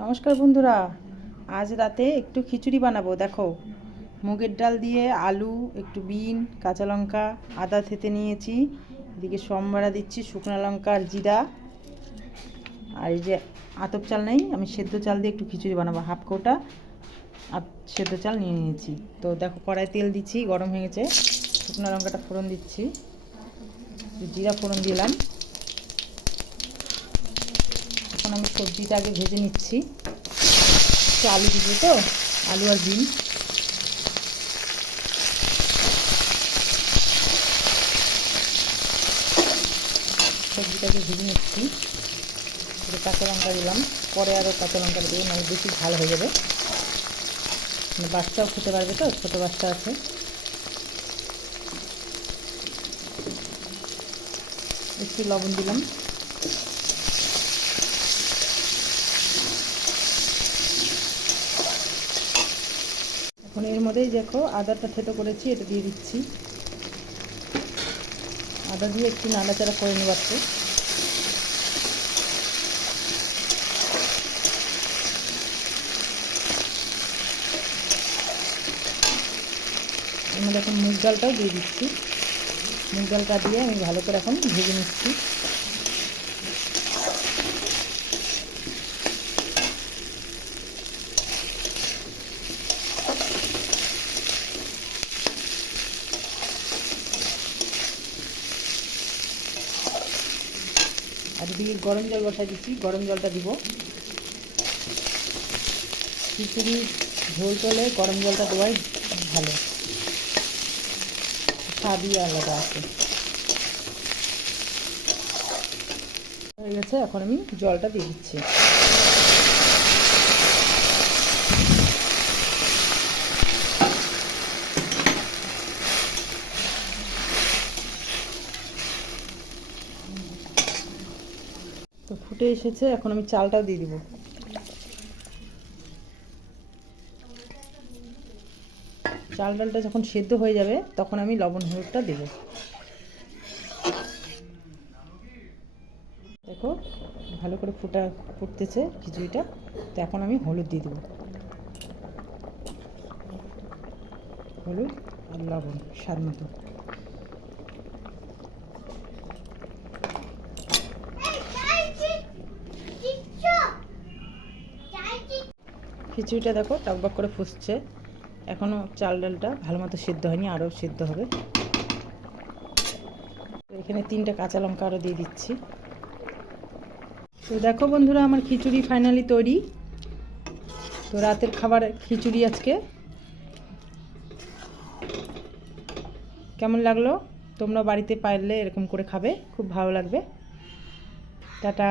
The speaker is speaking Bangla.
নমস্কার বন্ধুরা, আজ রাতে একটু খিচুড়ি বানাবো। দেখো, মুগের ডাল দিয়ে আলু, একটু বিন, কাঁচা লঙ্কা, আদা থেতে নিয়েছি। এদিকে সোমবারা দিচ্ছি, শুকনো লঙ্কা আর জিরা। আর এই যে আতপ চাল নেই, আমি সেদ্ধ চাল দিয়ে একটু খিচুড়ি বানাবো। হাফ কৌটা আর সেদ্ধ চাল নিয়ে নিয়েছি। তো দেখো, কড়াই তেল দিচ্ছি, গরম হয়ে গেছে। শুকনো লঙ্কাটা ফোড়ন দিচ্ছি, জিরা ফোড়ন দিলাম। এখন আমি সবজিটা আগে ভেজে নিচ্ছি। একটু আলু দিব, তো আলু আর বিন। সবজিটাকে ভেজে নিচ্ছি। কাঁচা লঙ্কা দিলাম, পরে আরও কাঁচা লঙ্কা দিয়ে, মানে বেশি ঝাল হয়ে যাবে। বাচ্চাও খেতে পারবে, তো ছোটো বাচ্চা আছে। একটু লবণ দিলাম। এখন এর মধ্যেই দেখো, আদাটা থেতো করেছি, এটা দিয়ে দিচ্ছি। আদা দিয়ে একটু নাড়াচাড়া করে নেব। এর মধ্যে এখন মুগ ডালটাও দিয়ে দিচ্ছি। মুগ ডালটা দিয়ে আমি ভালো করে এখন ভেজে নিচ্ছি। আর এদিকে গরম জল বসাই দিচ্ছি, গরম জলটা দিব। খিচুড়ি ঝোল টলে গরম জলটা দেওয়াই ভালো, স্বাদই আলাদা আছে। হয়ে গেছে, এখন আমি জলটা দিয়ে দিচ্ছি। তো ফুটে এসেছে, এখন আমি চালটাও দিয়ে দিব। চাল ডালটা যখন সেদ্ধ হয়ে যাবে, তখন আমি লবণ হলুদটা দেব। দেখো, ভালো করে ফুটতেছে খিচুড়িটা। তো এখন আমি হলুদ দিয়ে দেবো, হলুদ আর লবণ স্বাদ মতো। খিচুড়িটা দেখো টকবক করে ফুটছে। এখনও চাল ডালটা ভালো মতো সেদ্ধ হয়নি, আরও সেদ্ধ হবে। এখানে 3টা কাঁচা লঙ্কা আরও দিয়ে দিচ্ছি। তো দেখো বন্ধুরা, আমার খিচুড়ি ফাইনালি তৈরি। তো রাতের খাবার খিচুড়ি আজকে। কেমন লাগলো? তোমরা বাড়িতে পারলে এরকম করে খাবে, খুব ভালো লাগবে। টাটা।